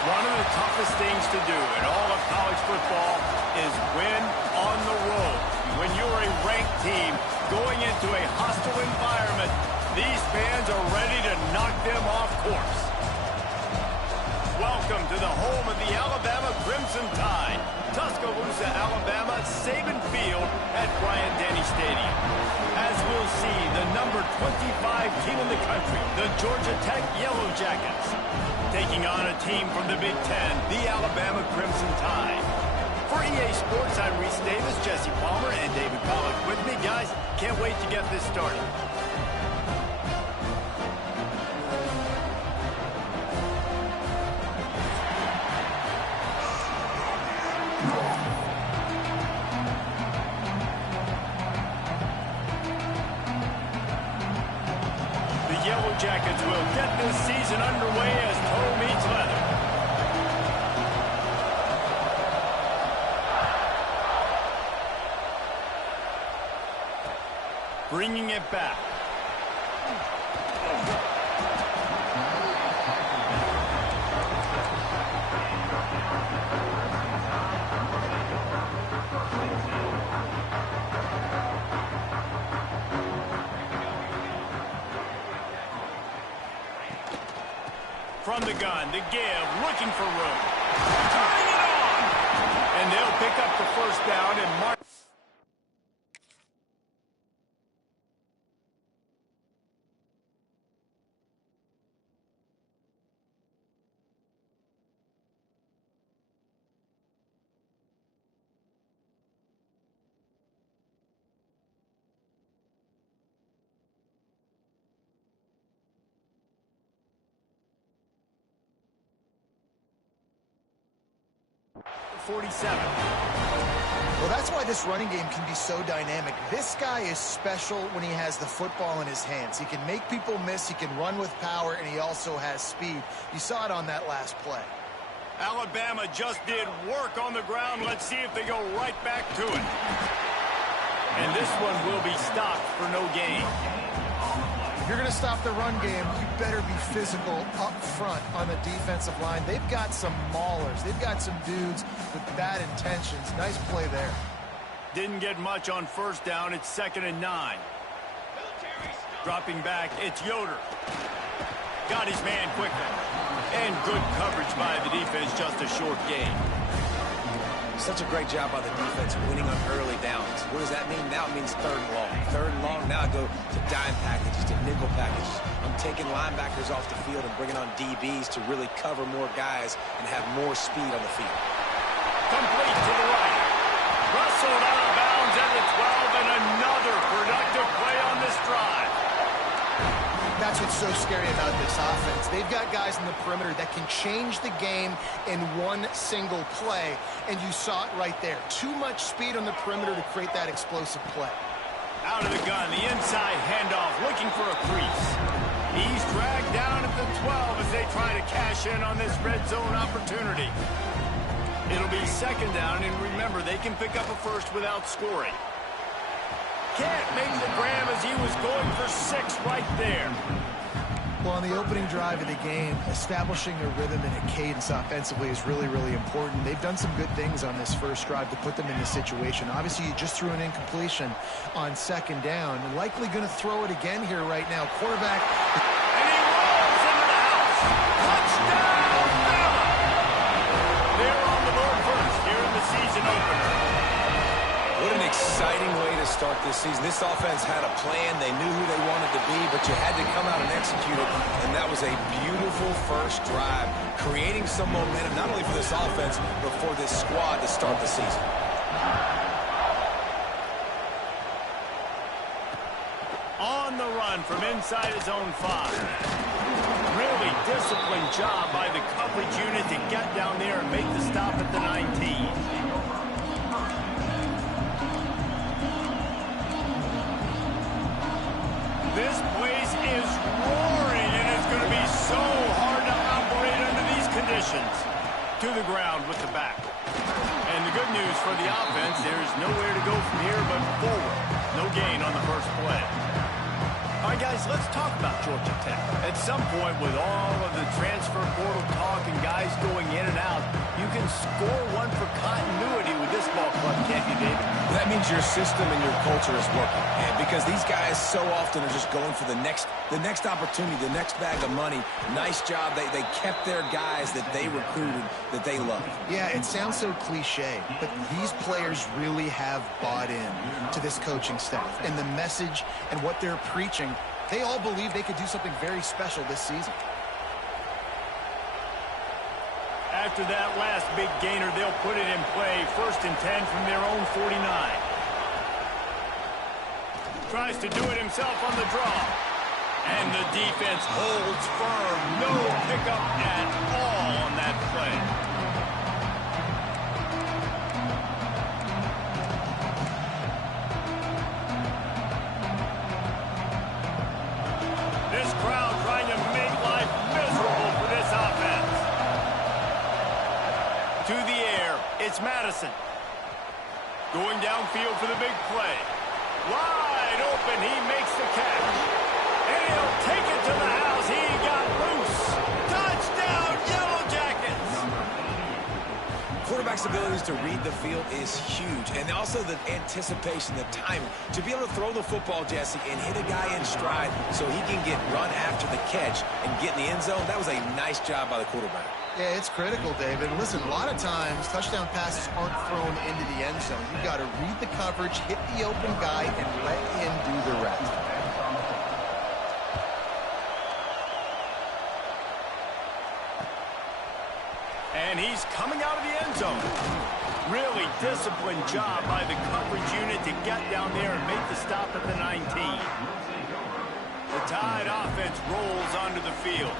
One of the toughest things to do in all of college football is win on the road. When you're a ranked team going into a hostile environment, these fans are ready to knock them off course. Welcome to the home of the Alabama Crimson Tide. Tuscaloosa, Alabama, Saban Field at Bryant-Denny Stadium. As we'll see, the number 25 team in the country, the Georgia Tech Yellow Jackets, taking on a team from the Big Ten, the Alabama Crimson Tide. For EA Sports, I'm Reese Davis, Jesse Palmer, and David Pollack with me. Guys, can't wait to get this started. The Yellow Jackets will get this season underway as toe meets leather. Bringing it back. From the gun, the give, looking for room. Turning it on! And they'll pick up the first down and mark. Well, that's why this running game can be so dynamic. This guy is special when he has the football in his hands. He can make people miss, he can run with power, and he also has speed. You saw it on that last play. Alabama just did work on the ground. Let's see if they go right back to it. And this one will be stopped for no gain. If you're going to stop the run game, you better be physical up front on the defensive line. They've got some maulers. They've got some dudes with bad intentions. Nice play there. Didn't get much on first down. It's 2nd and 9. Dropping back, it's Yoder. Got his man quickly. And good coverage by the defense, just a short gain. Such a great job by the defense winning on early downs. What does that mean? Now it means 3rd and long. 3rd and long, now I go to dime packages, to nickel packages. I'm taking linebackers off the field and bringing on DBs to really cover more guys and have more speed on the field. Complete to the right. Rustled out of bounds at the 12, and another productive play on this drive. That's what's so scary about this offense. They've got guys in the perimeter that can change the game in one single play, and you saw it right there. Too much speed on the perimeter to create that explosive play. Out of the gun, the inside handoff, looking for a crease. He's dragged down at the 12 as they try to cash in on this red zone opportunity. It'll be 2nd down, and remember, they can pick up a first without scoring. Can't make the grab as he was going for 6 right there. Well, on the opening drive of the game, establishing a rhythm and a cadence offensively is really, really important. They've done some good things on this first drive to put them in this situation. Obviously, you just threw an incompletion on 2nd down. Likely going to throw it again here right now. Quarterback. And he rolls into the house. Touchdown, Bama! They're on the board first here in the season opener. What an exciting way to start this season. This offense had a plan. They knew who they wanted to be, but you had to come out and execute it. And that was a beautiful first drive, creating some momentum, not only for this offense, but for this squad to start the season. On the run from inside his own 5. Really disciplined job by the coverage unit to get down there and make the stop at the 19. This place is roaring, and it's going to be so hard to operate under these conditions. To the ground with the back. And the good news for the offense, there's nowhere to go from here but forward. No gain on the first play. All right, guys, let's talk about Georgia Tech. At some point, with all of the transfer portal talk and guys going score one for continuity with this ball club, can't you, David? That means your system and your culture is working. And because these guys so often are just going for the next opportunity, the next bag of money. Nice job. They kept their guys that they recruited, that they love. Yeah, it sounds so cliche, but these players really have bought in to this coaching staff and the message and what they're preaching. They all believe they could do something very special this season. After that last big gainer, they'll put it in play. 1st and 10 from their own 49. Tries to do it himself on the draw. And the defense holds firm. No pickup at all on that play. This crowd trying to make life miserable for this offense. To the air, it's Madison. Going downfield for the big play. Wide open, he makes the catch. And he'll take it to the house. He got loose. Touchdown, Yellow Jackets. Quarterback's abilities to read the field is huge. And also the anticipation, the timing. To be able to throw the football, Jesse, and hit a guy in stride so he can get run after the catch and get in the end zone, that was a nice job by the quarterback. Yeah, it's critical, David. Listen, a lot of times touchdown passes aren't thrown into the end zone. You've got to read the coverage, hit the open guy, and let him do the rest. And he's coming out of the end zone. Really disciplined job by the coverage unit to get down there and make the stop at the 19. The Tide offense rolls onto the field.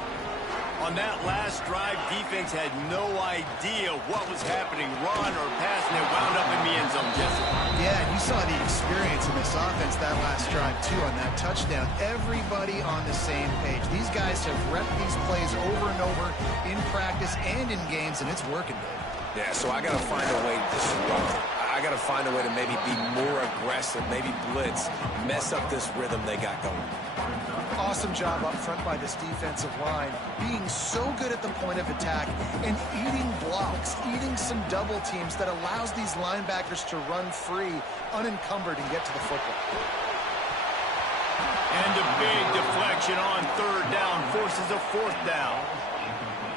On that last drive, defense had no idea what was happening, run or pass, and it wound up in the end zone, Jesse. Yeah, you saw the experience in this offense that last drive, too, on that touchdown. Everybody on the same page. These guys have repped these plays over and over in practice and in games, and it's working, Dave. Yeah, so I got to find a way to disrupt it. I got to find a way to maybe be more aggressive, maybe blitz, mess up this rhythm they got going. Awesome job up front by this defensive line, being so good at the point of attack and eating blocks, eating some double teams that allows these linebackers to run free, unencumbered, and get to the football. And a big deflection on 3rd down forces a 4th down.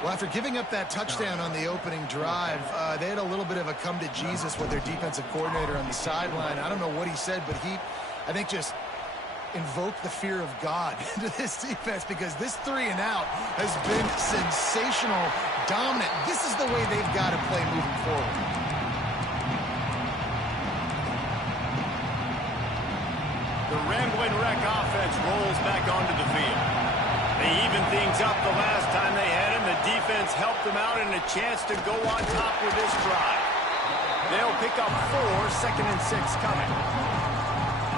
Well, after giving up that touchdown on the opening drive, they had a little bit of a come to Jesus with their defensive coordinator on the sideline. I don't know what he said, but he, I think, just invoke the fear of God into this defense, because this 3 and out has been sensational, dominant. This is the way they've got to play moving forward. The Rambling Wreck offense rolls back onto the field. They even things up the last time they had him. The defense helped them out and a chance to go on top with this drive. They'll pick up 4, 2nd and 6 coming.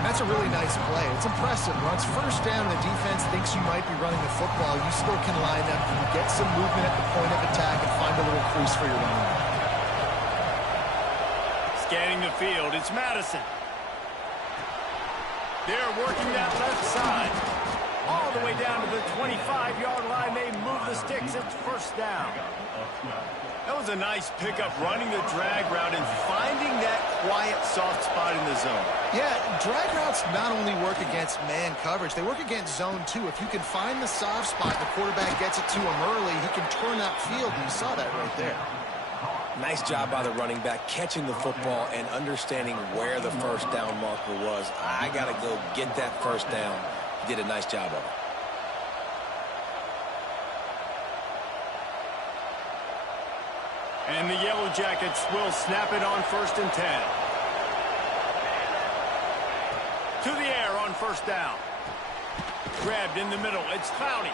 That's a really nice play. It's impressive. Once 1st down, the defense thinks you might be running the football. You still can line up and get some movement at the point of attack and find a little crease for your running back. Scanning the field, it's Madison. They're working that left side. All the way down to the 25-yard line. They move the sticks. It's 1st down. That was a nice pickup, running the drag route and finding that quiet, soft spot in the zone. Yeah, drag routes not only work against man coverage, they work against zone too. If you can find the soft spot, the quarterback gets it to him early, he can turn upfield, and you saw that right there. Nice job by the running back, catching the football and understanding where the 1st down marker was. I got to go get that 1st down. He did a nice job of it. And the Yellow Jackets will snap it on 1st and 10. To the air on 1st down. Grabbed in the middle. It's Clowney.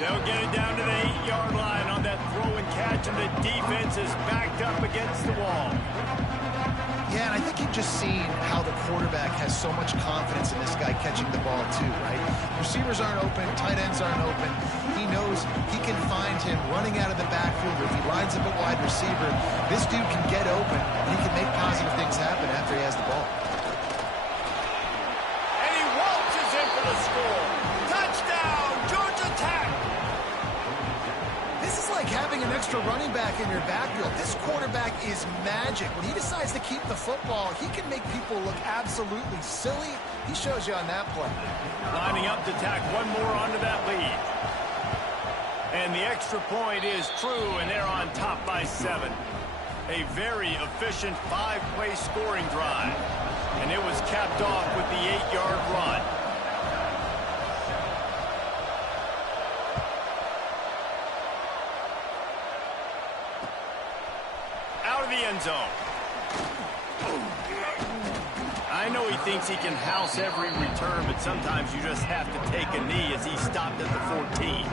They'll get it down to the 8-yard line on that throw and catch, and the defense is backed up against the wall. Yeah, and I think you've just seen how the quarterback has so much confidence in this guy catching the ball too, right? Receivers aren't open, tight ends aren't open. He knows he can find him running out of the backfield. If he lines up a wide receiver, this dude can get open, and he can make positive things happen after he has the ball. And he waltzes in for the score. Touchdown, Georgia Tech! This is like having an extra running back in your backfield. This quarterback is magic. When he decides to keep the football, he can make people look absolutely silly. He shows you on that play. Lining up to tack one more onto that lead. And the extra point is true, and they're on top by 7. A very efficient 5-play scoring drive. And it was capped off with the 8-yard run. Out of the end zone. I know he thinks he can house every return, but sometimes you just have to take a knee as he stopped at the 14.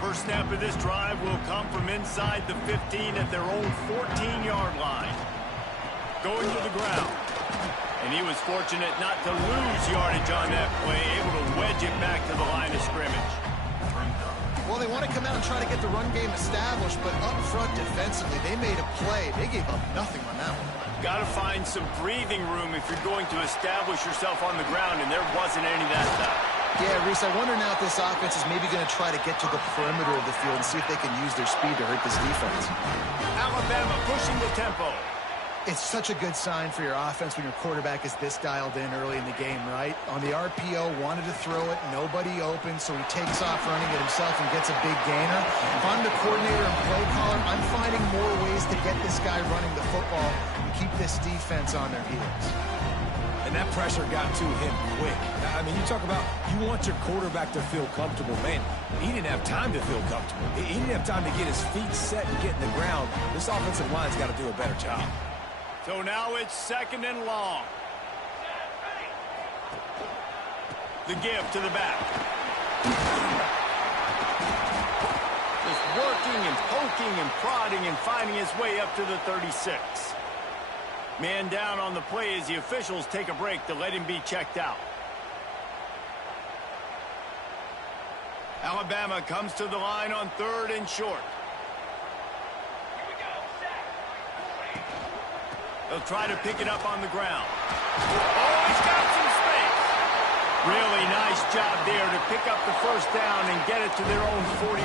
First snap of this drive will come from inside the 15 at their own 14-yard line. Going to the ground. And he was fortunate not to lose yardage on that play, able to wedge it back to the line of scrimmage. Well, they want to come out and try to get the run game established, but up front defensively, they made a play. They gave up nothing on that one. Got to find some breathing room if you're going to establish yourself on the ground, and there wasn't any that time. Yeah, Reese, I wonder now if this offense is maybe going to try to get to the perimeter of the field and see if they can use their speed to hurt this defense. Alabama pushing the tempo. It's such a good sign for your offense when your quarterback is this dialed in early in the game, right? On the RPO, wanted to throw it, nobody open, so he takes off running it himself and gets a big gainer. If I'm the coordinator and play caller, I'm finding more ways to get this guy running the football and keep this defense on their heels. And that pressure got to him quick. I mean, you talk about you want your quarterback to feel comfortable. Man, he didn't have time to feel comfortable. He didn't have time to get his feet set and get in the ground. This offensive line's got to do a better job. So now it's 2nd and long. The give to the back. Just working and poking and prodding and finding his way up to the 36. Man down on the play as the officials take a break to let him be checked out. Alabama comes to the line on 3rd and short. They'll try to pick it up on the ground. Oh, he's got some space. Really nice job there to pick up the first down and get it to their own 41.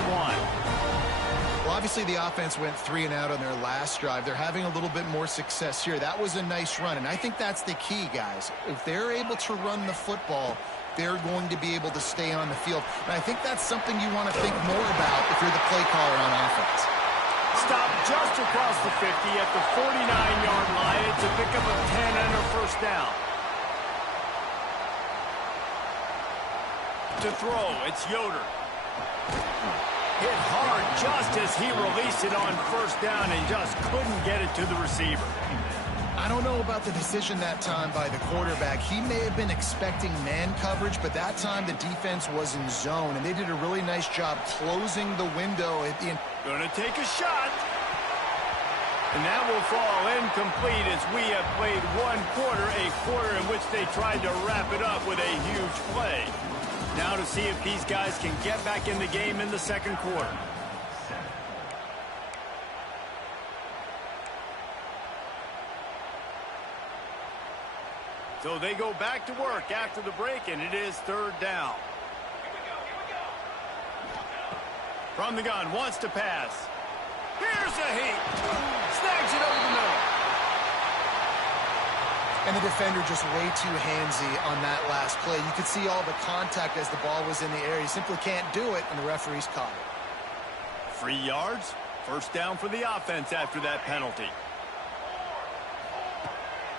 Well, obviously the offense went 3 and out on their last drive. They're having a little bit more success here. That was a nice run, and I think that's the key, guys. If they're able to run the football, they're going to be able to stay on the field. And I think that's something you want to think more about if you're the play caller on offense. Stop just across the 50 at the 49-yard line. It's a pickup of 10 and a first down. To throw, it's Yoder. Hit hard just as he released it on first down and just couldn't get it to the receiver. I don't know about the decision that time by the quarterback. He may have been expecting man coverage, but that time the defense was in zone, and they did a really nice job closing the window at the end. Gonna take a shot. And that will fall incomplete as we have played one quarter, a quarter in which they tried to wrap it up with a huge play. Now to see if these guys can get back in the game in the second quarter. So they go back to work after the break, and it is 3rd down. From the gun, wants to pass. Here's a heat. Snags it over the middle. And the defender just way too handsy on that last play. You could see all the contact as the ball was in the air. You simply can't do it, and the referees caught it. 3 yards. First down for the offense after that penalty.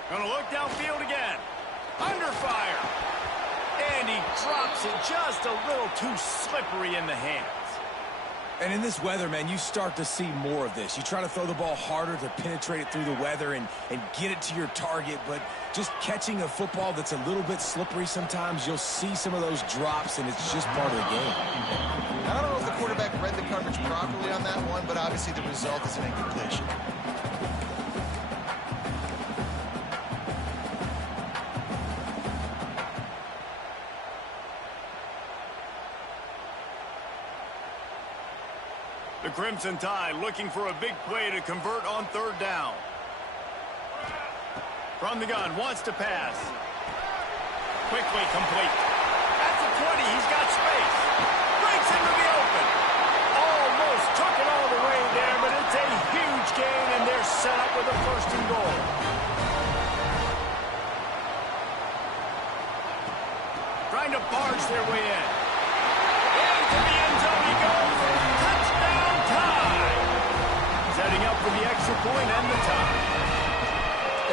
Gonna look downfield again. Under fire. And he drops it just a little too slippery in the hands. And in this weather, man, you start to see more of this. You try to throw the ball harder to penetrate it through the weather and get it to your target, but just catching a football that's a little bit slippery sometimes, you'll see some of those drops, and it's just part of the game. I don't know if the quarterback read the coverage properly on that one, but obviously the result is an incompletion. The Crimson Tide looking for a big play to convert on 3rd down. From the gun, wants to pass. Quickly complete. At the 20, he's got space. Breaks into the open.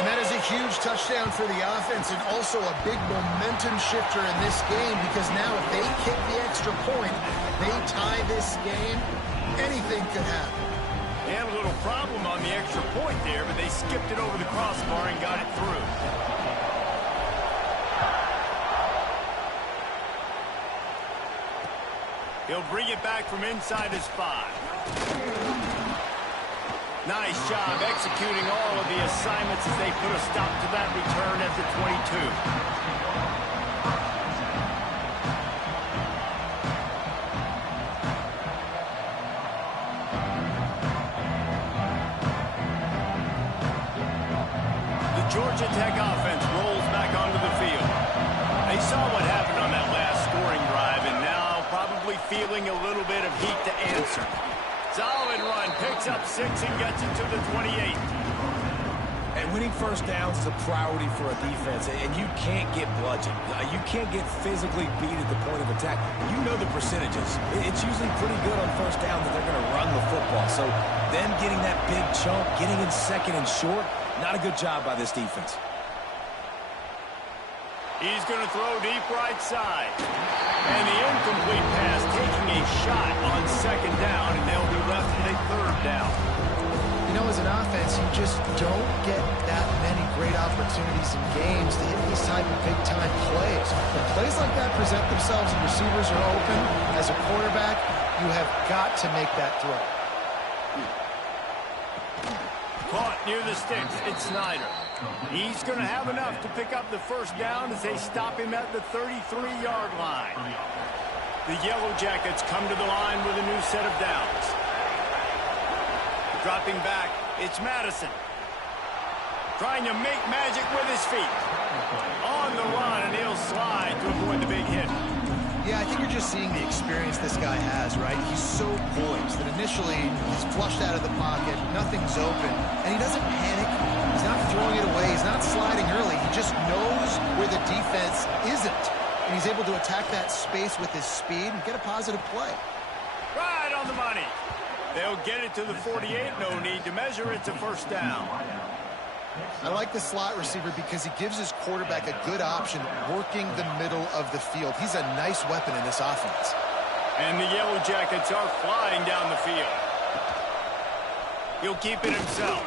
And that is a huge touchdown for the offense and also a big momentum shifter in this game because now if they kick the extra point, they tie this game, anything could happen. They had a little problem on the extra point there, but they skipped it over the crossbar and got it through. He'll bring it back from inside his 5. Nice job executing all of the assignments as they put a stop to that return at the 22. The Georgia Tech offense rolls back onto the field. They saw what happened on that last scoring drive and now probably feeling a little bit of heat to answer. Solid run, picks up 6 and gets it to the 28. And winning first downs is a priority for a defense, and you can't get bludgeoned. You can't get physically beat at the point of attack. You know the percentages. It's usually pretty good on first down that they're going to run the football. So them getting that big chunk, getting in second and short, not a good job by this defense. He's going to throw deep right side. And the incomplete pass taking a shot on second down, and they'll be left with a third down. You know, as an offense, you just don't get that many great opportunities in games to hit these type of big-time plays. When plays like that present themselves and receivers are open, as a quarterback, you have got to make that throw. Caught near the sticks. It's Snyder. He's going to have enough to pick up the first down as they stop him at the 33-yard line. The Yellow Jackets come to the line with a new set of downs. Dropping back, it's Madison. Trying to make magic with his feet. On the run, and he'll slide to avoid the big hit. Yeah, I think you're just seeing the experience this guy has, right? He's so poised that initially he's flushed out of the pocket, nothing's open, and he doesn't panic. He's not throwing it away. He's not sliding early. He just knows where the defense isn't, and he's able to attack that space with his speed and get a positive play. Right on the money. They'll get it to the 48. No need to measure. It's a first down. I like the slot receiver because he gives his quarterback a good option working the middle of the field. He's a nice weapon in this offense. And the Yellow Jackets are flying down the field. He'll keep it himself.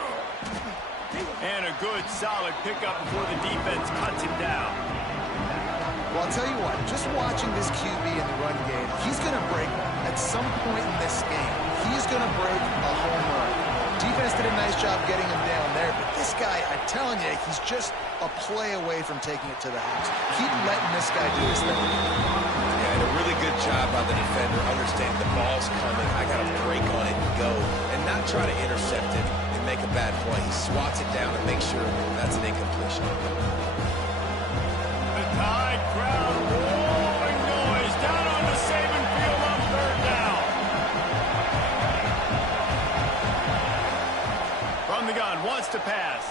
And a good, solid pickup before the defense cuts him down. Well, I'll tell you what, just watching this QB in the run game, he's going to break at some point in this game. He's going to break a home run. Defense did a nice job getting him down there, but this guy, I'm telling you, he's just a play away from taking it to the house. Keep letting this guy do his thing. Yeah, and a really good job by the defender, understanding the ball's coming, I got to break on it and go, and not try to intercept it and make a bad play. He swats it down and makes sure that's an incompletion. The Tide crowd roaring noise down on the Saban field on third down. From the gun, wants to pass.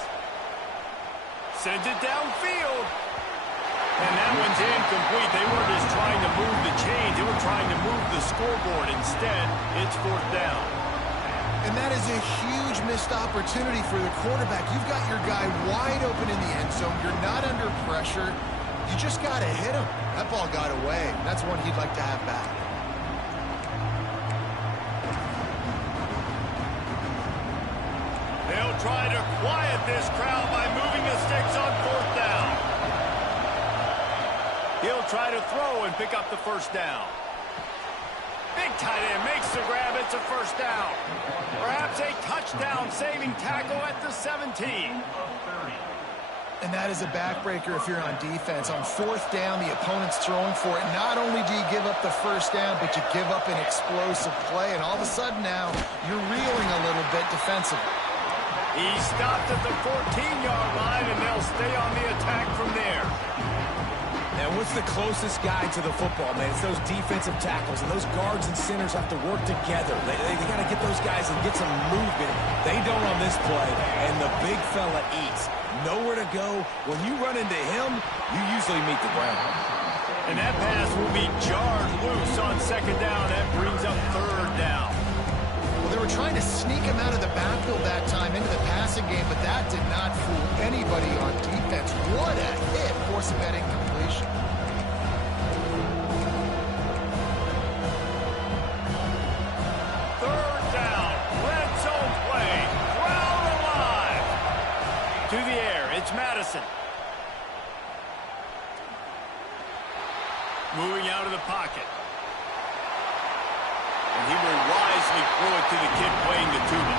Sends it downfield. And that one's incomplete. They weren't just trying to move the chains. They were trying to move the scoreboard. Instead, it's fourth down. And that is a huge missed opportunity for the quarterback. You've got your guy wide open in the end zone. You're not under pressure. You just got to hit him. That ball got away. That's one he'd like to have back. They'll try to quiet this crowd by moving the sticks on fourth down. He'll try to throw and pick up the first down. Big tight end makes the grab. It's a first down. Perhaps a touchdown-saving tackle at the 17. And that is a backbreaker if you're on defense. On fourth down, the opponent's throwing for it. Not only do you give up the first down, but you give up an explosive play. And all of a sudden now, you're reeling a little bit defensively. He stopped at the 14-yard line, and they'll stay on the attack from there. Now, what's the closest guy to the football, man? It's those defensive tackles, and those guards and centers have to work together. They got to get those guys and get some movement. They don't on this play, and the big fella eats. Nowhere to go. When you run into him, you usually meet the ground. And that pass will be jarred loose on second down. That brings up third down. Well, they were trying to sneak him out of the backfield that time into the passing game, but that did not fool anybody on defense. What a hit, forcing that incompletion. Third down, red zone play, crowd alive. To the air, it's Madison. Moving out of the pocket. And he will wisely throw it to the kid playing the tuba.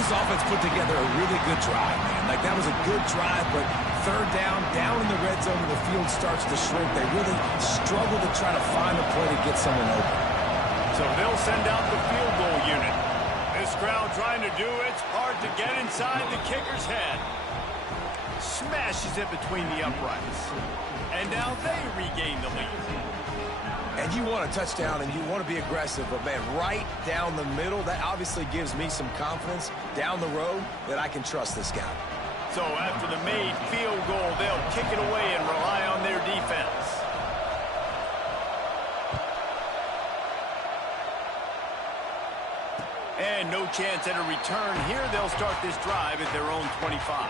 This offense put together a really good drive, man. Like, that was a good drive, but third down in the red zone, and the field starts to shrink. They really struggle to try to find a play to get someone open. So they'll send out the field goal unit. This crowd trying to do it's hard to get inside the kicker's head. Smashes it between the uprights. And now they regain the lead. And you want a touchdown and you want to be aggressive, but, man, right down the middle, that obviously gives me some confidence down the road that I can trust this guy. So after the made field goal, they'll kick it away and rely on their defense. And no chance at a return here. They'll start this drive at their own 25.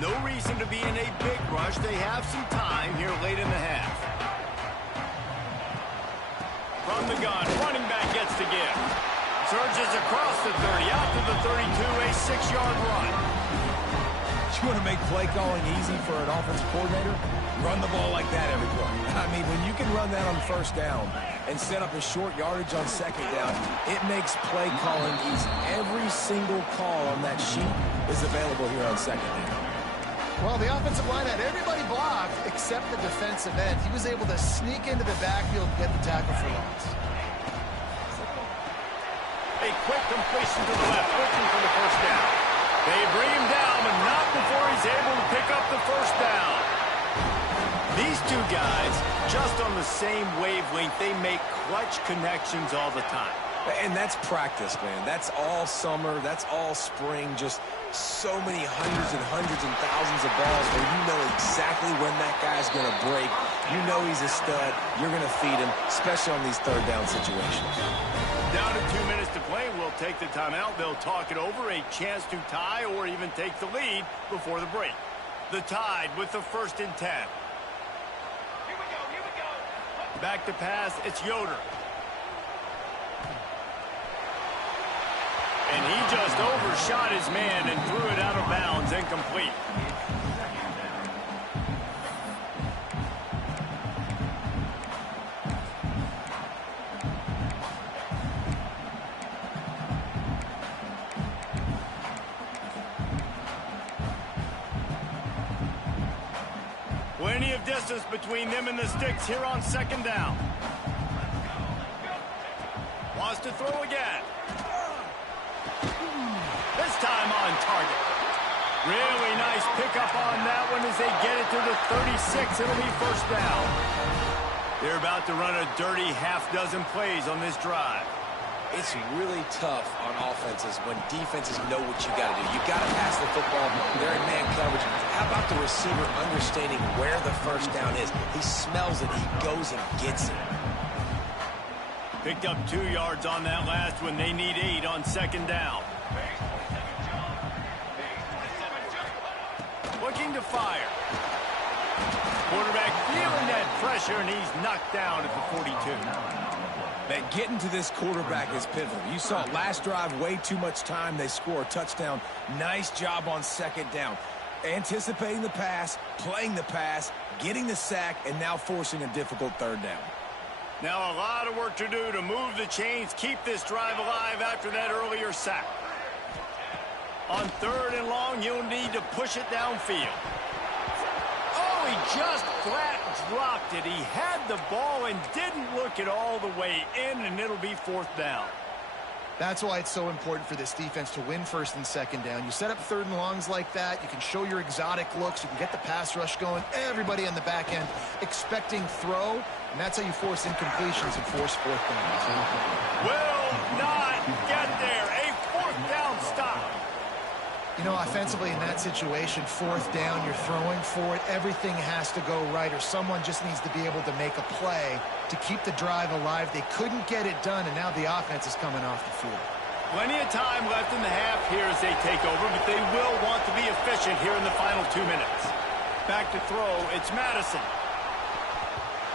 No reason to be in a big rush. They have some time here late in the half. From the gun, running back gets to give. Surges across the 30, out to the 32, a 6-yard run. You want to make play calling easy for an offensive coordinator? Run the ball like that every play. I mean, when you can run that on first down and set up a short yardage on second down, it makes play calling easy. Every single call on that sheet is available here on second down. Well, the offensive line had everybody blocked except the defensive end. He was able to sneak into the backfield and get the tackle for loss. A quick completion to the left, looking for the first down. They bring him down, but not before he's able to pick up the first down. These two guys, just on the same wavelength, they make clutch connections all the time. And that's practice, man. That's all summer. That's all spring. Just so many hundreds and thousands of balls where you know exactly when that guy's going to break. You know he's a stud. You're going to feed him, especially on these third down situations. Down to 2 minutes to play. We'll take the timeout. They'll talk it over. A chance to tie or even take the lead before the break. The Tide with the 1st and 10. Here we go. Back to pass. It's Yoder. And he just overshot his man and threw it out of bounds, incomplete. Plenty of distance between them and the sticks here on second down. Wants to throw again. This time on target. Really nice pickup on that one as they get it to the 36. It'll be first down. They're about to run a dirty half-dozen plays on this drive. It's really tough on offenses when defenses know what you got to do. You got to pass the football. They're in man coverage. How about the receiver understanding where the first down is? He smells it. He goes and gets it. Picked up 2 yards on that last one. They need 8 on second down. Looking to fire. Quarterback feeling that pressure, and he's knocked down at the 42. Man, getting to this quarterback is pivotal. You saw last drive, way too much time. They score a touchdown. Nice job on second down. Anticipating the pass, playing the pass, getting the sack, and now forcing a difficult third down. Now a lot of work to do to move the chains, keep this drive alive after that earlier sack. On 3rd and long, you'll need to push it downfield. Oh, he just flat dropped it. He had the ball and didn't look it all the way in, and it'll be 4th down. That's why it's so important for this defense to win 1st and 2nd down. You set up 3rd and longs like that. You can show your exotic looks. You can get the pass rush going. Everybody on the back end expecting throw, and that's how you force incompletions and force 4th downs. Will not get there. A 4th down stop. You know, offensively in that situation, fourth down, you're throwing for it. Everything has to go right, or someone just needs to be able to make a play to keep the drive alive. They couldn't get it done, and now the offense is coming off the field. Plenty of time left in the half here as they take over, but they will want to be efficient here in the final 2 minutes. Back to throw, it's Madison.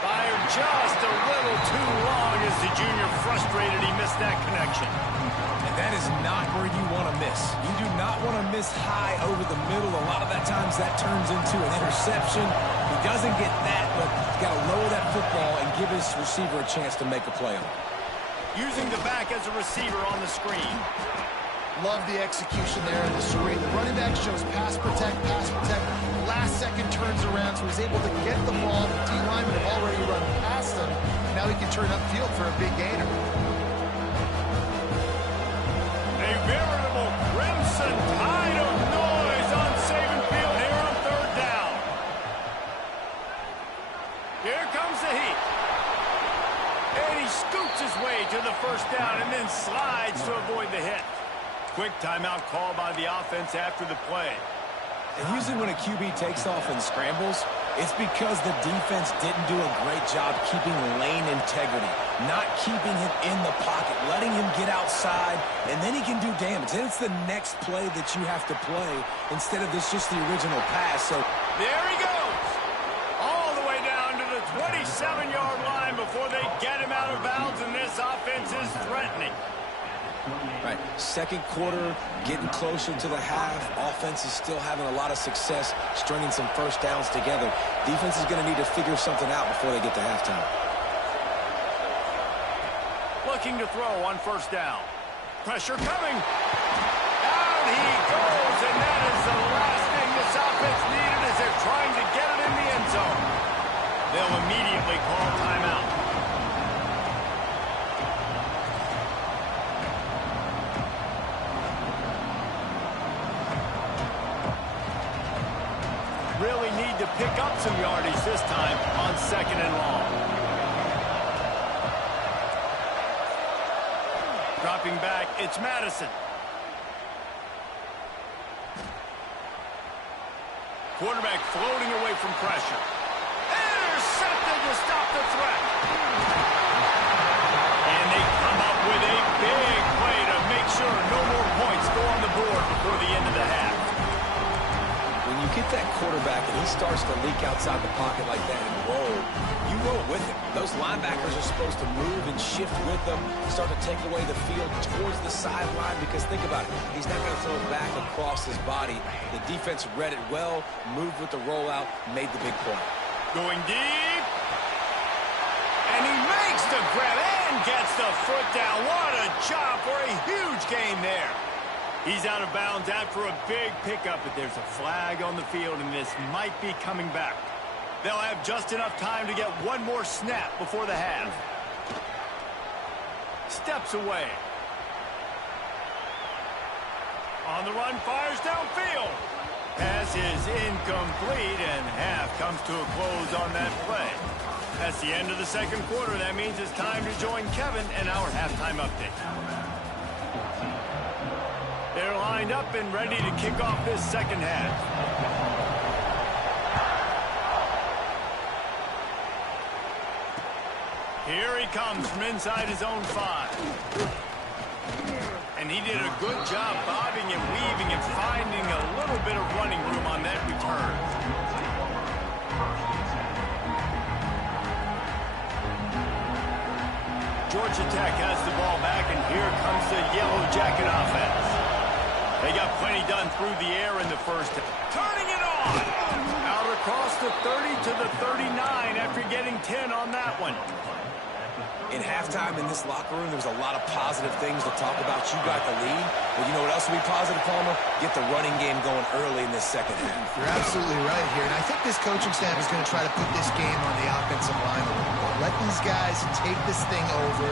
Fired just a little too long as the junior frustrated he missed that connection. And that is not where you want to miss. You do not want to miss high over the middle. A lot of that times that turns into an interception. He doesn't get that, but he's got to lower that football and give his receiver a chance to make a play on it. Using the back as a receiver on the screen. Love the execution there in the screen. The running back shows pass protect, pass protect. Last second turns around, so he's able to get the ball. The D linemen have already run past him. Now he can turn upfield for a big gainer. A veritable crimson tide of noise on Saban Field here on third down. Here comes the heat. And he scoots his way to the first down and then slides to avoid the hit. Quick timeout call by the offense after the play. And usually when a QB takes off and scrambles, it's because the defense didn't do a great job keeping lane integrity, not keeping him in the pocket, letting him get outside, and then he can do damage. Then it's the next play that you have to play instead of this just the original pass. So there he goes. All the way down to the 27-yard line before they get him out of bounds, and this offense is threatening. Right, second quarter, getting closer to the half. Offense is still having a lot of success stringing some first downs together. Defense is going to need to figure something out before they get to halftime. Looking to throw on first down. Pressure coming. Down he goes, and that is the last thing this offense needed as they're trying to get it in the end zone. They'll immediately call timeout. Really need to pick up some yardage this time on second and long. Dropping back, it's Madison. Quarterback floating away from pressure. Intercepted to stop the threat. And they come up with a big play to make sure no more points go on the board before the end of the half. When you get that quarterback and he starts to leak outside the pocket like that and roll, you roll with him. Those linebackers are supposed to move and shift with them, start to take away the field towards the sideline, because think about it, he's not going to throw it back across his body. The defense read it well, moved with the rollout, made the big play. Going deep. And he makes the grab and gets the foot down. What a job for a huge gain there. He's out of bounds after a big pickup, but there's a flag on the field, and this might be coming back. They'll have just enough time to get one more snap before the half. Steps away. On the run, fires downfield. Pass is incomplete, and half comes to a close on that play. That's the end of the second quarter. That means it's time to join Kevin in our halftime update. They're lined up and ready to kick off this second half. Here he comes from inside his own 5. And he did a good job bobbing and weaving and finding a little bit of running room on that return. Georgia Tech has the ball back, and here comes the Yellow Jacket offense. They got plenty done through the air in the first. Turning it on! Out across the 30 to the 39 after getting 10 on that one. In halftime in this locker room, there was a lot of positive things to talk about. You got the lead. But you know what else will be positive, Palmer? Get the running game going early in this second half. You're absolutely right here. And I think this coaching staff is going to try to put this game on the offensive line a little bit. Let these guys take this thing over,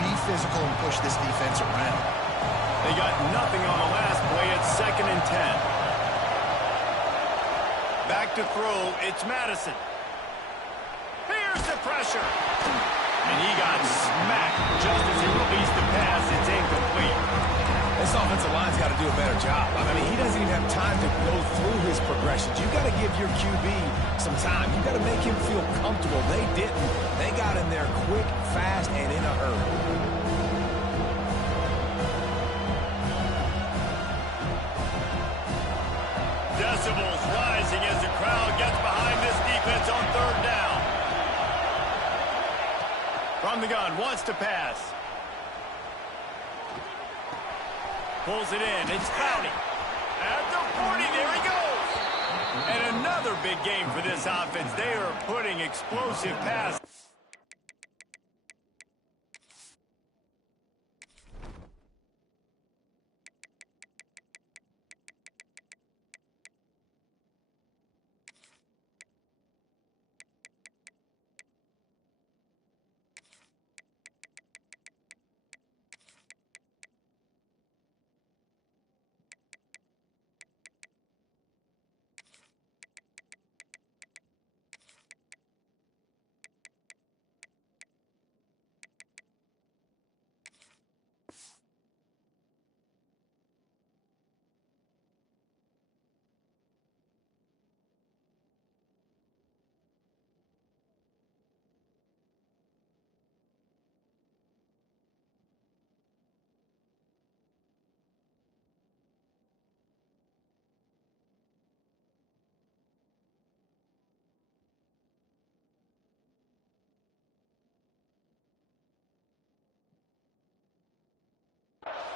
be physical, and push this defense around. They got nothing on the last play. It's 2nd and 10. Back to throw. It's Madison. Here's the pressure. And he got smacked just as he released the pass. It's incomplete. This offensive line's got to do a better job. I mean, he doesn't even have time to go through his progressions. You've got to give your QB some time. You've got to make him feel comfortable. They didn't. They got in there quick, fast, and in a hurry. Decibels rising as the crowd gets behind this defense on third down. From the gun, wants to pass. Pulls it in. It's Clowney. At the 40, there he goes. And another big game for this offense. They are putting explosive passes.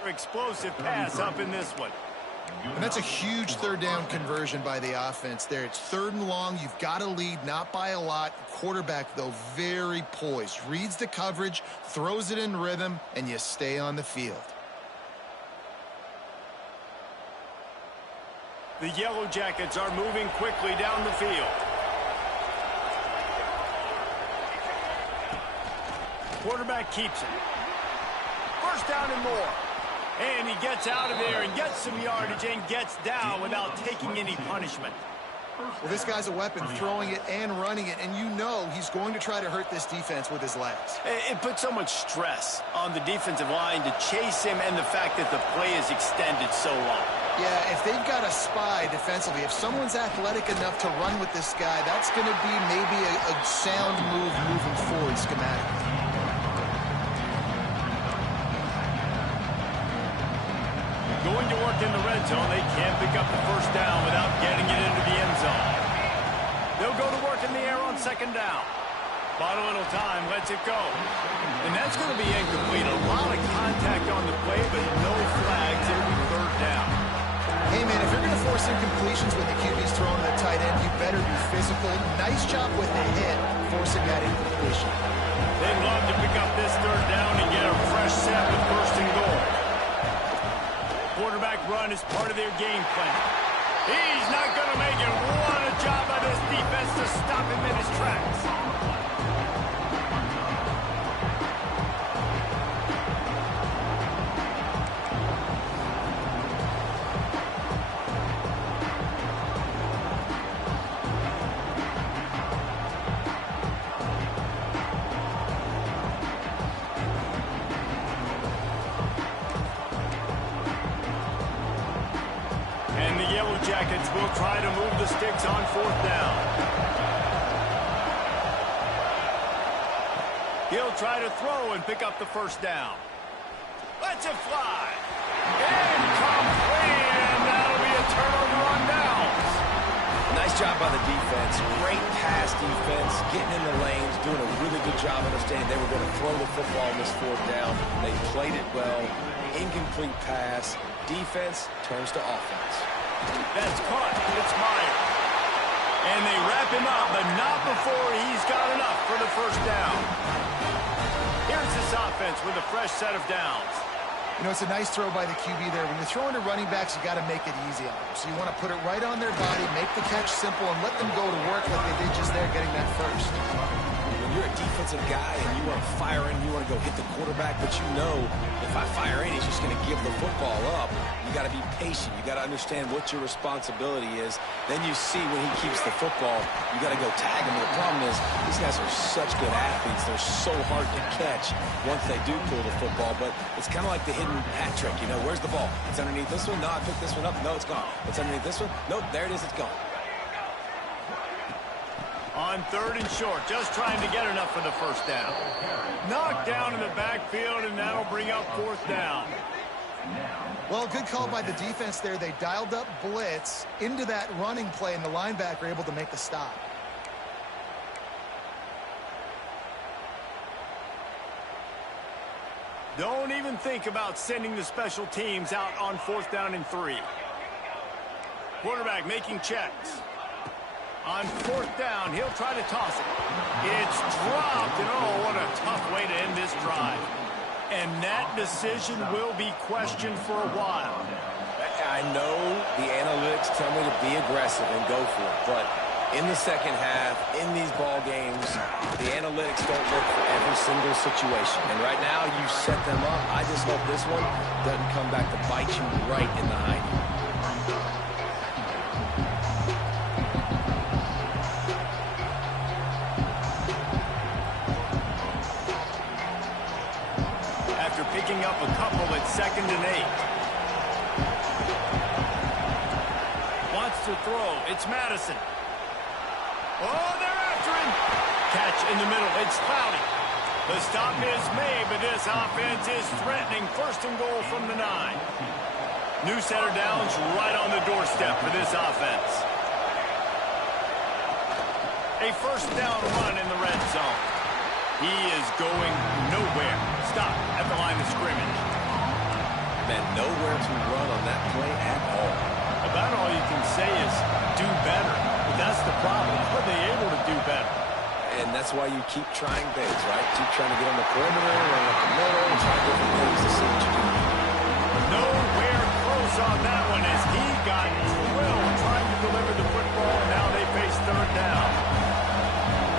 Explosive pass up in this one. And that's a huge third down conversion by the offense there. It's 3rd and long. You've got to lead, not by a lot. Quarterback, though, very poised. Reads the coverage, throws it in rhythm, and you stay on the field. The Yellow Jackets are moving quickly down the field. Quarterback keeps it. First down and more. And he gets out of there and gets some yardage and gets down without taking any punishment. Well, this guy's a weapon, throwing it and running it, and you know he's going to try to hurt this defense with his legs. It puts so much stress on the defensive line to chase him and the fact that the play is extended so long. Yeah, if they've got a spy defensively, if someone's athletic enough to run with this guy, that's going to be maybe a sound move moving forward schematically. Going to work in the red zone. They can't pick up the first down without getting it into the end zone. They'll go to work in the air on 2nd down. Bought a little time, lets it go. And that's going to be incomplete. A lot of contact on the play, but no flags. It'll be 3rd down. Hey, man, if you're going to force incompletions when the QB's throwing to the tight end, you better be physical. Nice job with the hit, forcing that incompletion. They'd love to pick up this 3rd down and get a fresh set with 1st and goal. Quarterback run is part of their game plan. He's not going to make it. What a job by this defense to stop him in his tracks. Jackets will try to move the sticks on 4th down. He'll try to throw and pick up the 1st down. Lets it fly. Incomplete, and that'll be a turnover on downs. Nice job by the defense. Great pass defense, getting in the lanes, doing a really good job understanding they were going to throw the football on this 4th down. They played it well. Incomplete pass. Defense turns to offense. That's caught. It's Meyer. And they wrap him up, but not before he's got enough for the 1st down. Here's this offense with a fresh set of downs. You know, it's a nice throw by the QB there. When you're throwing to running backs, you got to make it easy on them. So you want to put it right on their body, make the catch simple, and let them go to work like they did just there, getting that 1st. When you're a defensive guy and you want to fire in, you want to go hit the quarterback, but you know if I fire in, he's just going to give the football up. You got to be patient. You got to understand what your responsibility is. Then you see when he keeps the football, you got to go tag him. And the problem is these guys are such good athletes. They're so hard to catch once they do pull the football. But it's kind of like the hidden hat trick. You know, where's the ball? It's underneath this one. No, I picked this one up. No, it's gone. It's underneath this one. Nope, there it is. It's gone. On 3rd and short, just trying to get enough for the first down. Knocked down in the backfield, and that'll bring up 4th down. Well, good call by the defense there. They dialed up blitz into that running play, and the linebacker able to make the stop. Don't even think about sending the special teams out on 4th down and 3. Quarterback making checks. On 4th down, he'll try to toss it. It's dropped, and oh, what a tough way to end this drive. And that decision will be questioned for a while. I know the analytics tell me to be aggressive and go for it, but in the second half, in these ball games, the analytics don't look for every single situation. And right now, you set them up. I just hope this one doesn't come back to bite you right in the hiney. Picking up a couple at 2nd and 8. Wants to throw. It's Madison. Oh, they're after him. Catch in the middle. It's Cloudy. The stop is made, but this offense is threatening. 1st and goal from the 9. New set of downs right on the doorstep for this offense. A 1st down run in the red zone. He is going nowhere. Stop at the line of scrimmage. Man, nowhere to run on that play at all. About all you can say is do better. But that's the problem. Are they able to do better? And that's why you keep trying things, right? Keep trying to get on the perimeter, run up the middle, and try different things to see what you do. Nowhere close on that one as he got drilled trying to deliver the football. Now they face 3rd down.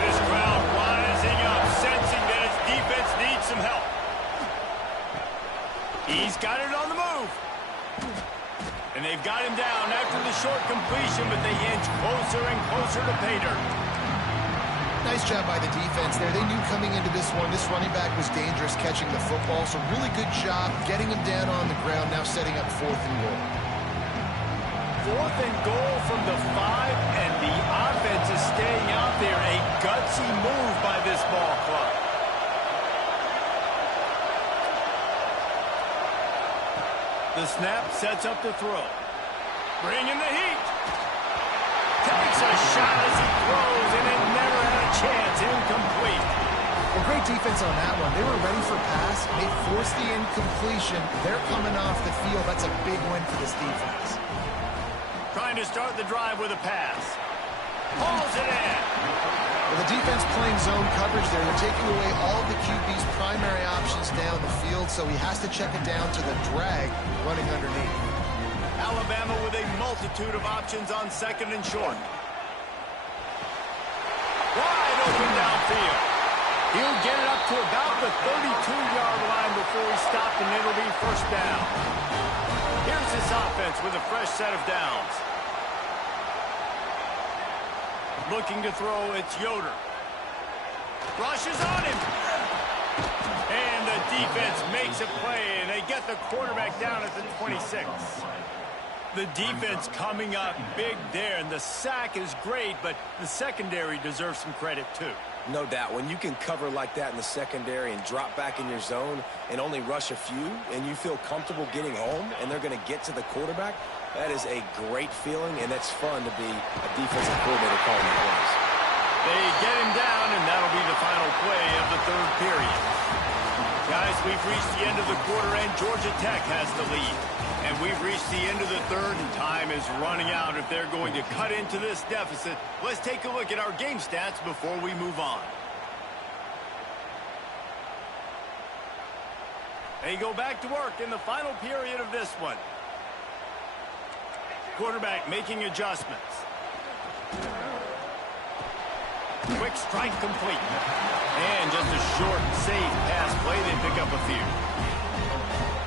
This crowd rising up, sensing that his defense needs some help. He's got it on the move. And they've got him down after the short completion, but they inch closer and closer to pay dirt. Nice job by the defense there. They knew coming into this one, this running back was dangerous catching the football, so really good job getting him down on the ground, now setting up 4th and goal. 4th and goal from the 5, and the offense is staying out there. A gutsy move by this ball club. The snap sets up the throw. Bringing the heat. Takes a shot as he throws, and it never had a chance. Incomplete. Well, great defense on that one. They were ready for pass. They forced the incompletion. They're coming off the field. That's a big win for this defense. Trying to start the drive with a pass. Hauls it in. Well, the defense playing zone coverage there. They're taking away all of the QB's primary options down the field, so he has to check it down to the drag running underneath. Alabama with a multitude of options on 2nd and short. Wide open downfield. He'll get it up to about the 32-yard line before he stopped, and it'll be 1st down. Here's this offense with a fresh set of downs. Looking to throw, it's Yoder. Rushes on him. And the defense makes a play, and they get the quarterback down at the 26. The defense coming up big there, and the sack is great, but the secondary deserves some credit too. No doubt. When you can cover like that in the secondary and drop back in your zone and only rush a few, and you feel comfortable getting home, and they're going to get to the quarterback, that is a great feeling, and it's fun to be a defensive coordinator calling the plays. They get him down, and that'll be the final play of the 3rd period. Guys, we've reached the end of the quarter, and Georgia Tech has the lead. And we've reached the end of the 3rd, and time is running out if they're going to cut into this deficit. Let's take a look at our game stats before we move on. They go back to work in the final period of this one. Quarterback making adjustments. Quick strike complete. And just a short, safe pass play. They pick up a few.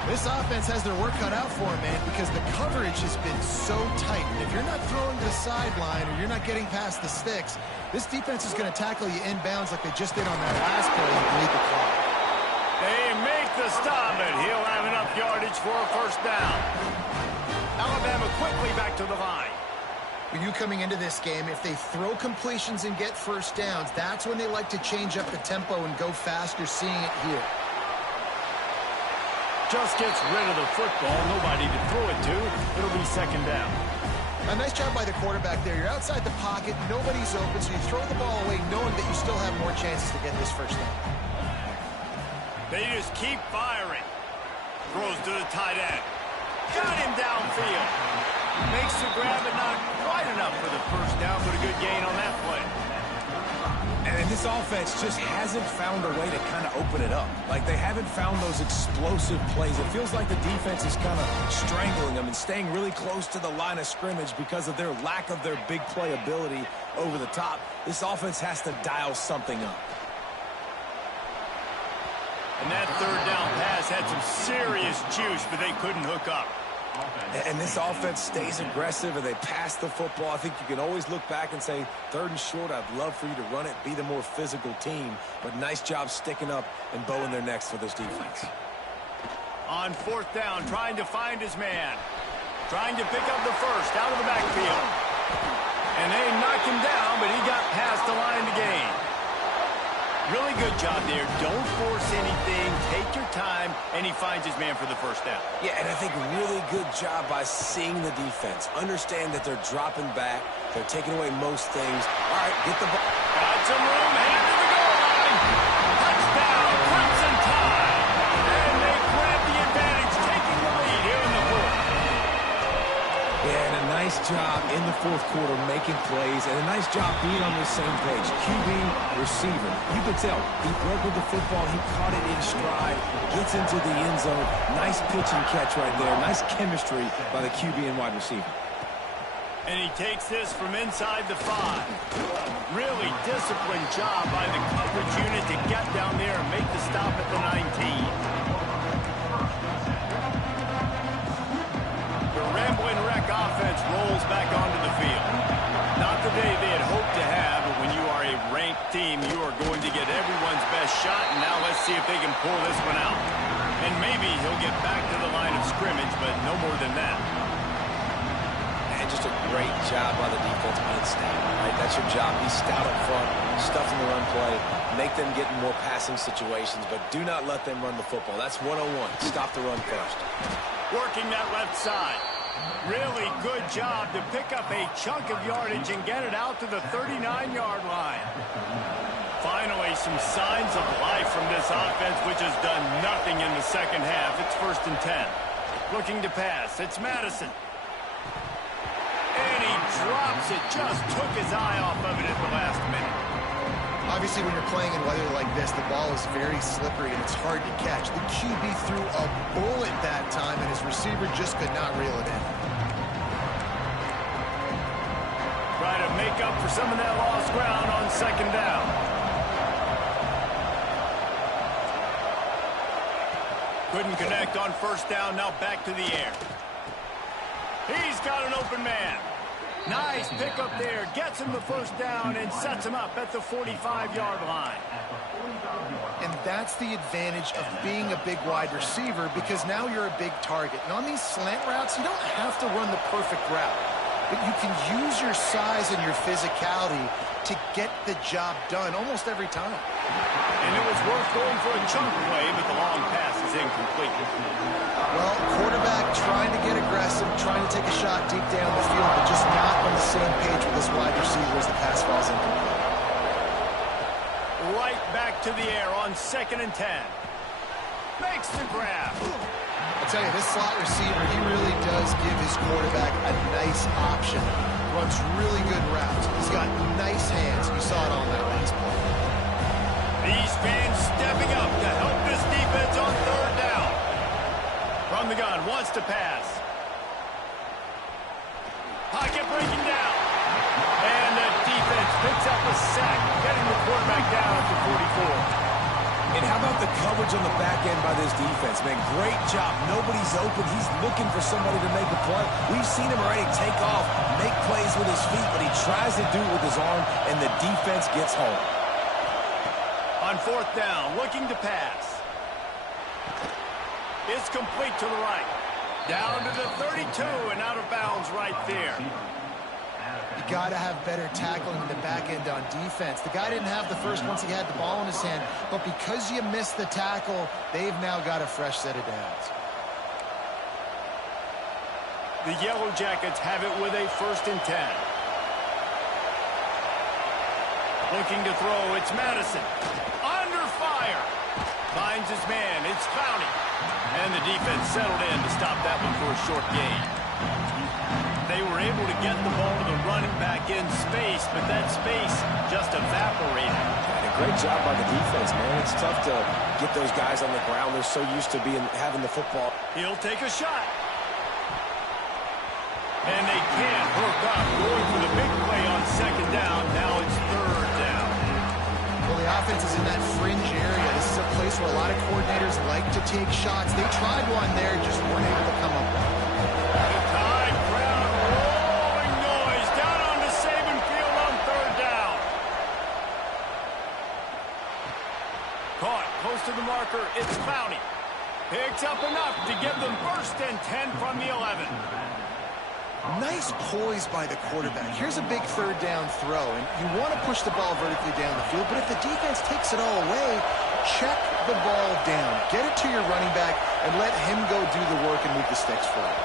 This offense has their work cut out for them, man, because the coverage has been so tight. And if you're not throwing to the sideline or you're not getting past the sticks, this defense is going to tackle you inbounds like they just did on that last play and bleed the clock. They make the stop, and he'll have enough yardage for a first down. Alabama quickly back to the line. For you coming into this game, if they throw completions and get first downs, that's when they like to change up the tempo and go fast. You're seeing it here. Just gets rid of the football. Nobody to throw it to. It'll be second down. A nice job by the quarterback there. You're outside the pocket. Nobody's open, so you throw the ball away knowing that you still have more chances to get this first down. They just keep firing. Throws to the tight end. Got him downfield. Makes the grab, but not quite enough for the first down, but a good gain on that play. And this offense just hasn't found a way to kind of open it up. Like, they haven't found those explosive plays. It feels like the defense is kind of strangling them and staying really close to the line of scrimmage because of their lack of their big play ability over the top. This offense has to dial something up. And that third down pass had some serious juice, but they couldn't hook up. And this offense stays aggressive and they pass the football. I think you can always look back and say, third and short, I'd love for you to run it, be the more physical team. But nice job sticking up and bowing their necks for this defense. On fourth down, trying to find his man. Trying to pick up the first out of the backfield. And they knocked him down, but he got past the line to gain. Really good job there. Don't force anything. Take your time, and he finds his man for the first down. Yeah, and I think really good job by seeing the defense. Understand that they're dropping back. They're taking away most things. All right, get the ball. Got some room. Headed to the goal line. Touchdown, Crimson Tide. And they grab the advantage, taking the lead here in the fourth. Yeah, and a nice job in the fourth quarter making plays, and a nice job being on the same page. QB, receiver. You could tell he broke with the football. He caught it in stride, gets into the end zone. Nice pitch and catch right there. Nice chemistry by the QB and wide receiver. And he takes this from inside the 5. Really disciplined job by the coverage unit to get down there and make the stop at the 19. The Rambling Wreck offense rolls back onto the field. Not the day they had hoped to have, but when you are a ranked team, you are going to get everyone's best shot, and now let's see if they can pull this one out. And maybe he'll get back to the line of scrimmage, but no more than that. And just a great job by the defense being stout, right? That's your job. Be stout up front, stuffing the run play, make them get in more passing situations, but do not let them run the football. That's 101. Stop the run first. Working that left side. Really good job to pick up a chunk of yardage and get it out to the 39-yard line. Finally, some signs of life from this offense, which has done nothing in the second half. It's 1st and 10. Looking to pass. It's Madison. And he drops it. Just took his eye off of it at the last minute. Obviously, when you're playing in weather like this, the ball is very slippery and it's hard to catch. The QB threw a bullet that time, and his receiver just could not reel it in. Try to make up for some of that lost ground on second down. Couldn't connect on first down. Now back to the air. He's got an open man. Nice pickup there. Gets him the first down and sets him up at the 45-yard line. And that's the advantage of being a big wide receiver, because now you're a big target. And on these slant routes, you don't have to run the perfect route, but you can use your size and your physicality to get the job done almost every time. And it was worth going for a chunk play, but the long pass is incomplete. Well, quarterback trying to get aggressive, trying to take a shot deep down the field, but just not on the same page with his wide receiver as the pass falls incomplete. Right back to the air on 2nd and 10. Makes the grab. I'll tell you, this slot receiver, he really does give his quarterback a nice option. Runs really good routes. He's got nice hands. You saw it on that last play. These fans stepping up to help this defense on third down. From the gun, wants to pass. Pocket breaking down. And the defense picks picks up a sack, getting the quarterback down at the 44. And how about the coverage on the back end by this defense, man? Great job. Nobody's open. He's looking for somebody to make a play. We've seen him already take off, make plays with his feet, but he tries to do it with his arm, and the defense gets home. On fourth down, looking to pass. It's complete to the right. Down to the 32 and out of bounds right there. You got to have better tackling in the back end on defense. The guy didn't have the first once he had the ball in his hand, but because you missed the tackle, they've now got a fresh set of downs. The Yellow Jackets have it with a 1st and 10. Looking to throw, it's Madison. Under fire. Finds his man, it's Clowney. And the defense settled in to stop that one for a short gain. They were able to get the ball to the running back in space, but that space just evaporated. And a great job by the defense, man. It's tough to get those guys on the ground. They're so used to having the football. He'll take a shot. And they can't hook up, going for the big play on 2nd down. Now it's 3rd down. Well, the offense is in that fringe area. This is a place where a lot of coordinators like to take shots. They tried one there, just weren't able to come up with it. To the marker, it's Clowney. Picks up enough to give them 1st and 10 from the 11. Nice poise by the quarterback. Here's a big 3rd down throw, and you want to push the ball vertically down the field, but if the defense takes it all away, check the ball down. Get it to your running back and let him go do the work and move the sticks for it.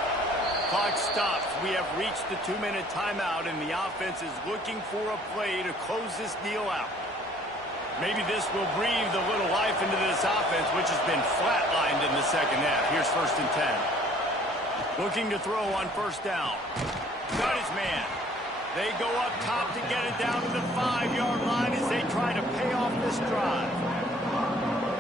Clock stops. We have reached the 2-minute timeout, and the offense is looking for a play to close this deal out. Maybe this will breathe a little life into this offense, which has been flatlined in the 2nd half. Here's 1st and 10. Looking to throw on 1st down. Got his man. They go up top to get it down to the 5-yard line as they try to pay off this drive.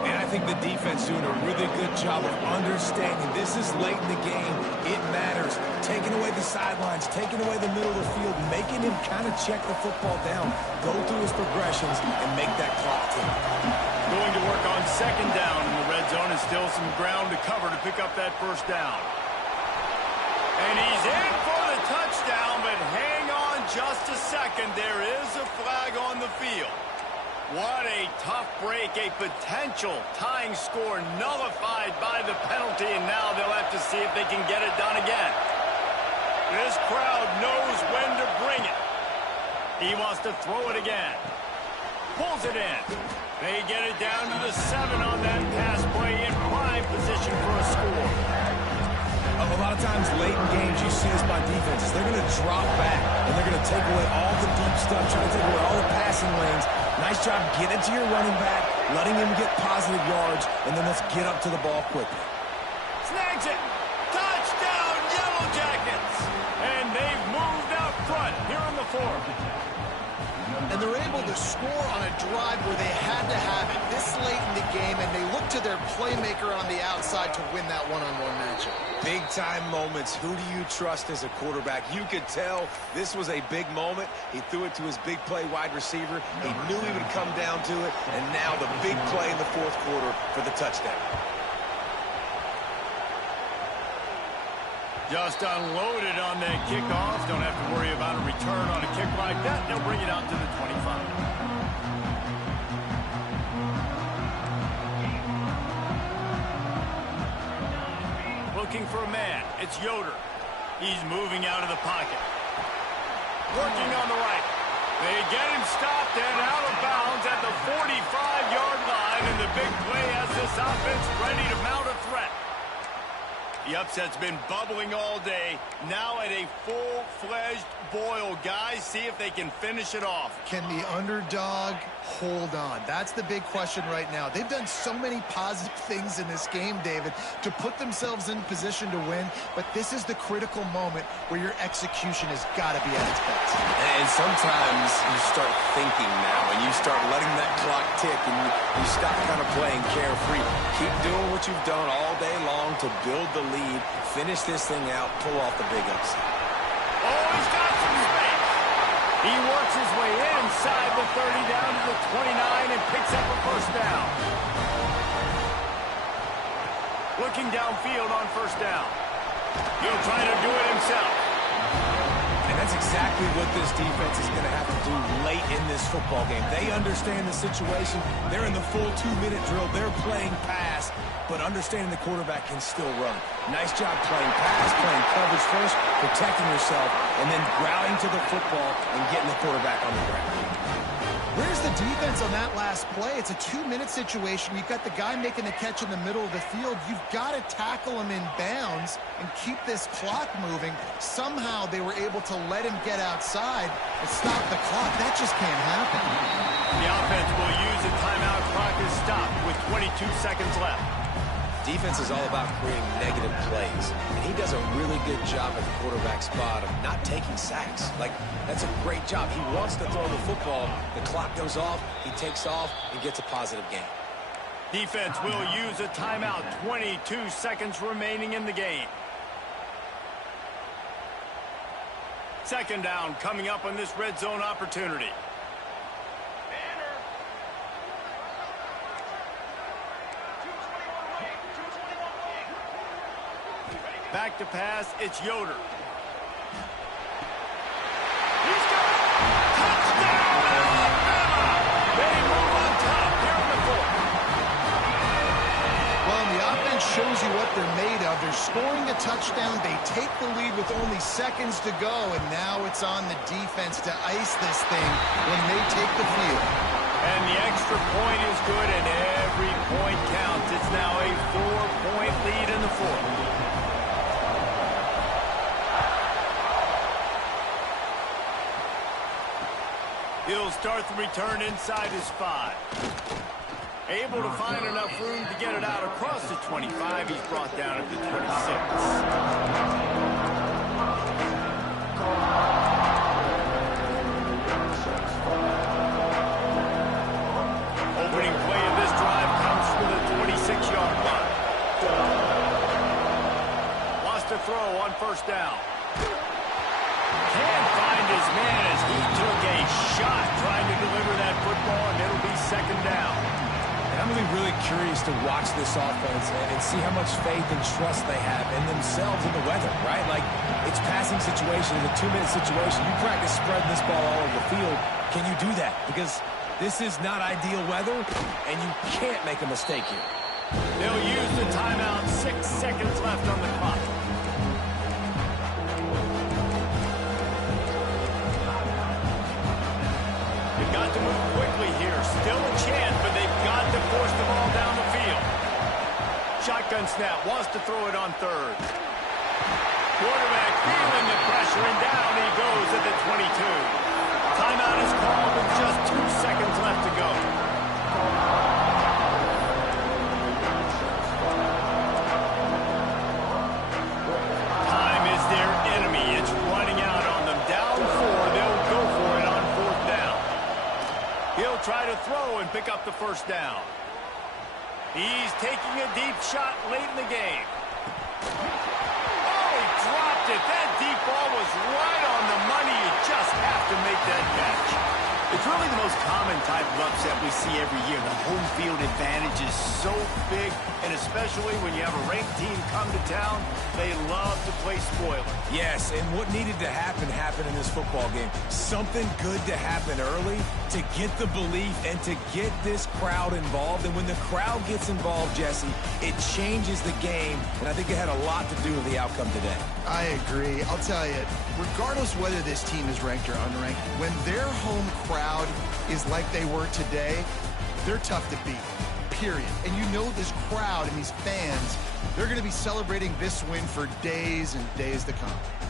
And I think the defense doing a really good job of understanding this is late in the game. It matters. Taking away the sidelines, taking away the middle of the field, making him kind of check the football down, go through his progressions, and make that clock tick. Going to work on 2nd down in the red zone, and still some ground to cover to pick up that 1st down. And he's in for the touchdown, but hang on just a second. There is a flag on the field. What a tough break, a potential tying score nullified by the penalty, and now they'll have to see if they can get it done again. This crowd knows when to bring it. He wants to throw it again. Pulls it in. They get it down to the 7 on that pass play in prime position for a score. A lot of times late in games you see this by defenses. They're going to drop back, and they're going to take away all the deep stuff, trying to take away all the passing lanes. Nice job getting to your running back, letting him get positive yards, and then let's get up to the ball quickly. Snags it. Touchdown, Yellow Jackets. And they've moved out front here in the 4th. And they're able to score on a drive where they had to have it this late in the game, and they look to their playmaker on the outside to win that one-on-one matchup. Big-time moments. Who do you trust as a quarterback? You could tell this was a big moment. He threw it to his big play wide receiver. He knew he would come down to it, and now the big play in the 4th quarter for the touchdown. Just unloaded on that kickoff. Don't have to worry about a return on a kick like that. They'll bring it out to the 25. Looking for a man. It's Yoder. He's moving out of the pocket. Working on the right. They get him stopped and out of bounds at the 45-yard line, and the big play has this offense ready to mount a threat. The upset's been bubbling all day. Now at a full-fledged boil. Guys, see if they can finish it off. Can the underdog hold on? That's the big question right now. They've done so many positive things in this game, David, to put themselves in position to win, but this is the critical moment where your execution has got to be at its best. And sometimes you start thinking now, and you start letting that clock tick, and you stop kind of playing carefree. Keep doing what you've done all day long to build the lead, finish this thing out, pull off the big upset. Oh, he's got some space. He works his way inside the 30 down to the 29 and picks up a first down. Looking downfield on first down. He'll try to do it himself. And that's exactly what this defense is going to have to do late in this football game. They understand the situation. They're in the full 2-minute drill. They're playing pass, but understanding the quarterback can still run. Nice job playing pass, playing coverage first, protecting yourself, and then rallying to the football and getting the quarterback on the ground. Where's the defense on that last play? It's a 2-minute situation. You've got the guy making the catch in the middle of the field. You've got to tackle him in bounds and keep this clock moving. Somehow they were able to let him get outside and stop the clock. That just can't happen. The offense will use a timeout. Clock is stopped with 22 seconds left. Defense is all about creating negative plays, and he does a really good job at the quarterback spot of not taking sacks. Like, that's a great job. He wants to throw the football. The clock goes off, he takes off, and gets a positive gain. Defense will use a timeout. 22 seconds remaining in the game. Second down coming up on this red zone opportunity. Back to pass, it's Yoder. He's got it! Touchdown, Alabama! They move on top here in the fourth. Well, the offense shows you what they're made of. They're scoring a touchdown. They take the lead with only seconds to go, and now it's on the defense to ice this thing when they take the field. And the extra point is good, and every point counts. It's now a 4-point lead in the fourth. He'll start the return inside his 5. Able to find enough room to get it out across the 25. He's brought down at the 26. Opening play of this drive comes from the 26-yard line. Wants to throw on first down. Can't find his man as he took a shot trying to deliver that football, and it'll be second down. And I'm going to be really curious to watch this offense and see how much faith and trust they have in themselves and the weather, right? Like, it's passing situation, it's a 2-minute situation. You practice spreading this ball all over the field. Can you do that? Because this is not ideal weather, and you can't make a mistake here. They'll use the timeout. 6 seconds left on the clock. They've got to move quickly here. Still a chance, but they've got to force the ball down the field. Shotgun snap. Wants to throw it on third. Quarterback feeling the pressure, and down he goes at the 22. Timeout is called with just 2 seconds left to go. Time is their enemy. It's running out on them. Down 4. They'll go for it on fourth down. He'll try to throw and pick up the first down. He's taking a deep shot late in the game. Oh, he dropped it. That deep ball was right on the money. You just have to make that catch. It's really the most common type of upset we see every year. The home field advantage is so big, and especially when you have a ranked team come to town, they love to play spoiler. Yes, and what needed to happen happened in this football game. Something good to happen early to get the belief and to get this crowd involved. And when the crowd gets involved, Jesse, it changes the game, and I think it had a lot to do with the outcome today. I agree. I'll tell you, regardless whether this team is ranked or unranked, when their home crowd is like they were today, they're tough to beat, period. And you know this crowd and these fans, they're going to be celebrating this win for days and days to come.